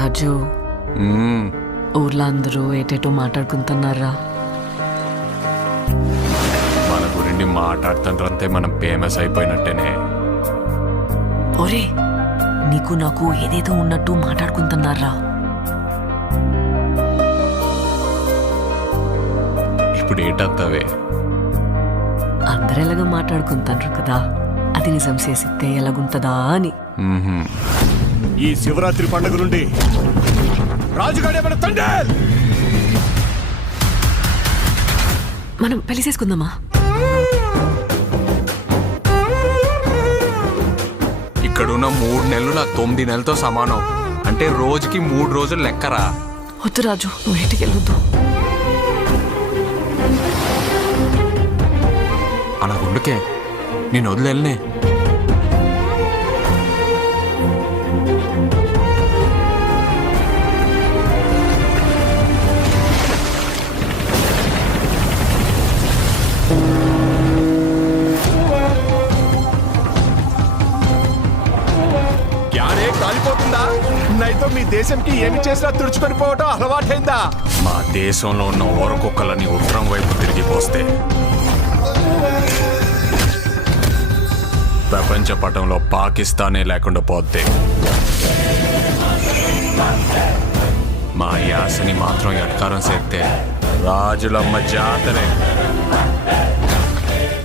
రాజు ఊర్లో అందరూ ఏటేటో మాట్లాడుకుంటున్నారా? మన గురించి మాట్లాడుతుంటే మనం ఫేమస్ అయిపోయినట్టేనే. ఒరే, నీకు నాకు ఏదేదో ఉన్నట్టు మాట్లాడుకుంటున్నారా? ఇప్పుడు ఏటత్తవే? అందరు ఎలాగ మాట్లాడుకుంటారు కదా, అది నిజం చేసిస్తే ఎలాగుంటదా అని. ఈ శివరాత్రి పండుగ నుండి రాజుగాడే మన తండ్రి. మనం పెళ్లి చేసుకుందామా? ఇక్కడున్న 3 నెలలు నా 9 నెలలతో సమానం. అంటే రోజుకి 3 రోజులు లెక్కరా. వద్దు రాజు, నువ్వు ఇంటికి వెళ్ళొద్దు. అలా గుండుకే నేను వదిలేనే. కాలిపోతుందా? నైతో మీ దేశంకి ఏమి చేసినా తుడుచుకొని పోవటం అలవాటైందా? మా దేశంలో ఉన్న ఓరకొక్కలని ఉత్తరం వైపు తిరిగిపోస్తే ప్రపంచ పటంలో పాకిస్తానే లేకుండా పోతే మా యాసని మాత్రం ఎట్కారం చేస్తే రాజులమ్మ జాతరే.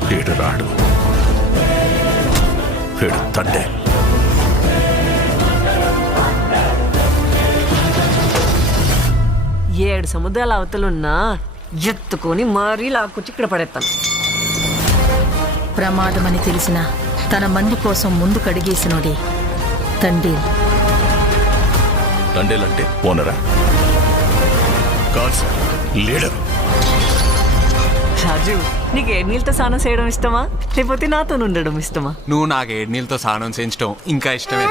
వీడు రాడు, వీడు తండ్రి. ఏడు సముద్రాల అవతలున్నా ఎత్తుకొని మరీ లాక్కొచ్చి ఇక్కడ పడేస్తాను. ప్రమాదమని తెలిసిన తన మంది కోసం ముందు కడిగేసినోడే తండ్రి. తండ్రిలంటే ఓనరా? కాదు సార్, లీడర్. రాజు, నీకు ఏడు నీళ్ళతో స్నానం చేయడం ఇష్టమా, లేకపోతే నాతో ఉండడం ఇష్టమా? నువ్వు నాకు 7 నీళ్ళతో స్నానం చేయించడం ఇంకా ఇష్టమే.